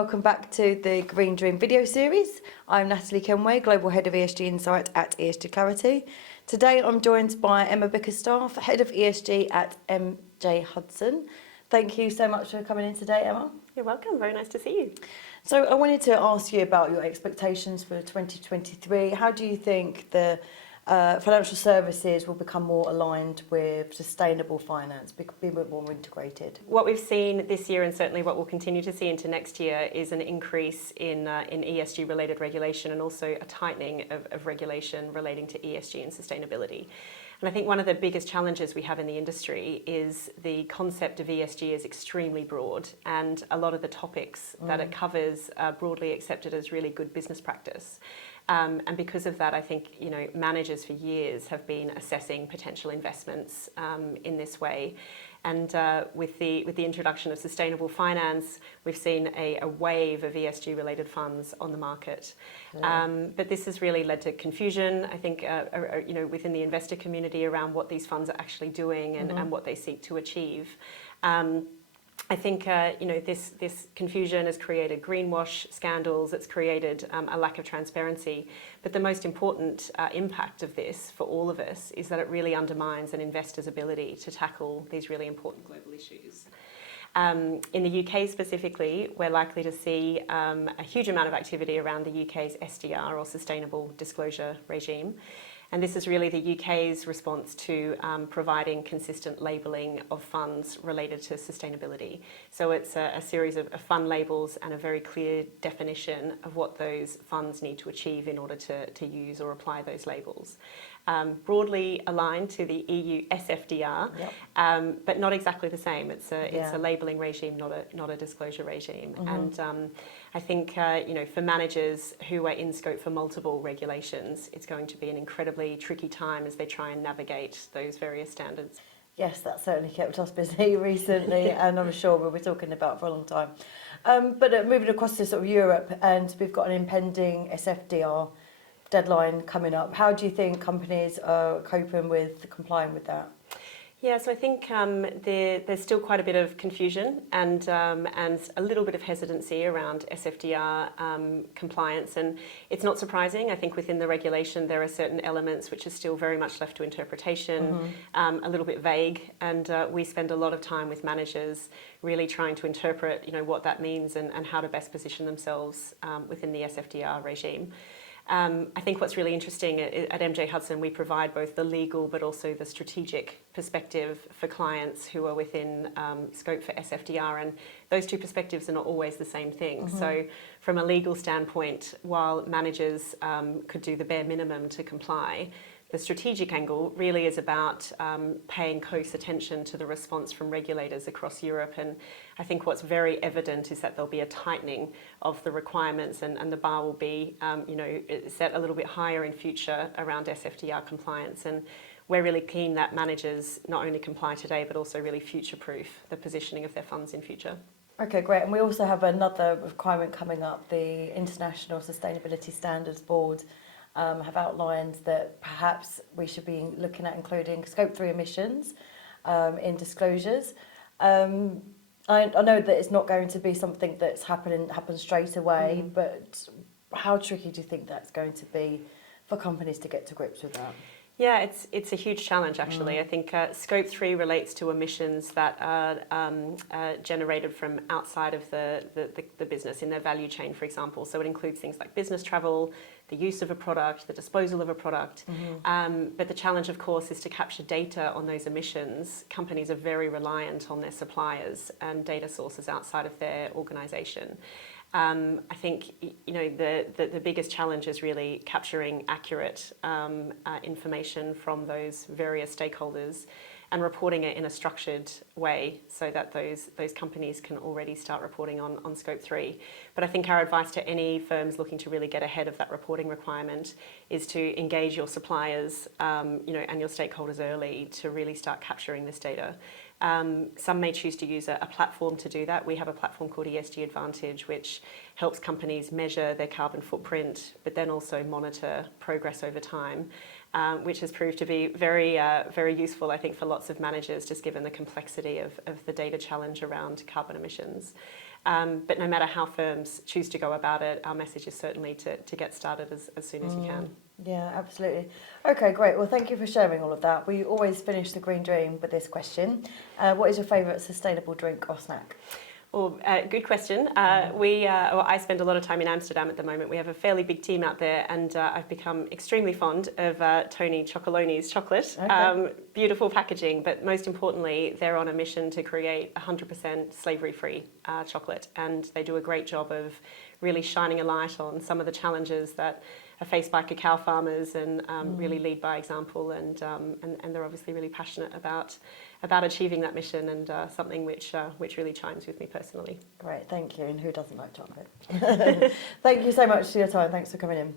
welcome back to the Green Dream video series. I'm Natalie Kenway, Global Head of ESG Insight at ESG Clarity. Today I'm joined by Emma Bickerstaffe, Head of ESG at MJ Hudson. Thank you so much for coming in today, Emma. You're welcome, very nice to see you. So I wanted to ask you about your expectations for 2023. How do you think the financial services will become more aligned with sustainable finance, be a bit more integrated? What we've seen this year, and certainly what we'll continue to see into next year, is an increase in ESG-related regulation and also a tightening of regulation relating to ESG and sustainability. And I think one of the biggest challenges we have in the industry is the concept of ESG is extremely broad, and a lot of the topics that it covers are broadly accepted as really good business practice. And because of that, I think managers for years have been assessing potential investments in this way. And with the introduction of sustainable finance, we've seen a wave of ESG-related funds on the market. But this has really led to confusion, I think, within the investor community around what these funds are actually doing and what they seek to achieve. I think this confusion has created greenwash scandals. It's created a lack of transparency. But the most important impact of this for all of us is that it really undermines an investor's ability to tackle these really important global issues. In the UK specifically, we're likely to see a huge amount of activity around the UK's SDR, or Sustainable Disclosure Regime. And this is really the UK's response to providing consistent labelling of funds related to sustainability. So it's a series of fund labels and a very clear definition of what those funds need to achieve in order to use or apply those labels. Broadly aligned to the EU SFDR, but not exactly the same. It's a labelling regime, not a disclosure regime. And I think for managers who are in scope for multiple regulations, it's going to be an incredibly tricky time as they try and navigate those various standards. Yes, that certainly kept us busy recently, and I'm sure we'll be talking about for a long time. But moving across to sort of Europe, and we've got an impending SFDR deadline coming up. How do you think companies are coping with complying with that? Yeah, so I think there's still quite a bit of confusion and a little bit of hesitancy around SFDR compliance, and it's not surprising. I think within the regulation there are certain elements which are still very much left to interpretation, a little bit vague, and we spend a lot of time with managers really trying to interpret what that means and how to best position themselves within the SFDR regime. I think what's really interesting at MJ Hudson, we provide both the legal but also the strategic perspective for clients who are within scope for SFDR, and those two perspectives are not always the same thing. So from a legal standpoint, while managers could do the bare minimum to comply, the strategic angle really is about paying close attention to the response from regulators across Europe. And I think what's very evident is that there'll be a tightening of the requirements, and the bar will be set a little bit higher in future around SFDR compliance. And we're really keen that managers not only comply today, but also really future-proof the positioning of their funds in future. Okay, great. And we also have another requirement coming up. The International Sustainability Standards Board have outlined that perhaps we should be looking at including Scope 3 emissions in disclosures. I know that it's not going to be something that's happens straight away, but how tricky do you think that's going to be for companies to get to grips with that? Yeah, it's a huge challenge actually. I think Scope 3 relates to emissions that are generated from outside of the business in their value chain, for example. So it includes things like business travel, the use of a product, the disposal of a product. But the challenge, of course, is to capture data on those emissions. Companies are very reliant on their suppliers and data sources outside of their organisation. I think the biggest challenge is really capturing accurate information from those various stakeholders and reporting it in a structured way so that those companies can already start reporting on Scope 3. But I think our advice to any firms looking to really get ahead of that reporting requirement is to engage your suppliers and your stakeholders early to really start capturing this data. Some may choose to use a platform to do that. We have a platform called ESG Advantage, which helps companies measure their carbon footprint, but then also monitor progress over time, which has proved to be very, very useful, I think, for lots of managers, just given the complexity of the data challenge around carbon emissions. But no matter how firms choose to go about it, our message is certainly to get started as soon as you can. Yeah, absolutely. Okay, great. Well, thank you for sharing all of that. We always finish the Green Dream with this question. What is your favourite sustainable drink or snack? Well, good question. I spend a lot of time in Amsterdam at the moment. We have a fairly big team out there, and I've become extremely fond of Tony Chocolonely's chocolate. Okay. Beautiful packaging, but most importantly, they're on a mission to create 100% slavery-free chocolate, and they do a great job of really shining a light on some of the challenges that are faced by cacao farmers, and really lead by example, and they're obviously really passionate about achieving that mission, and something which really chimes with me personally. Great, thank you. And who doesn't like chocolate? Thank you so much for your time. Thanks for coming in.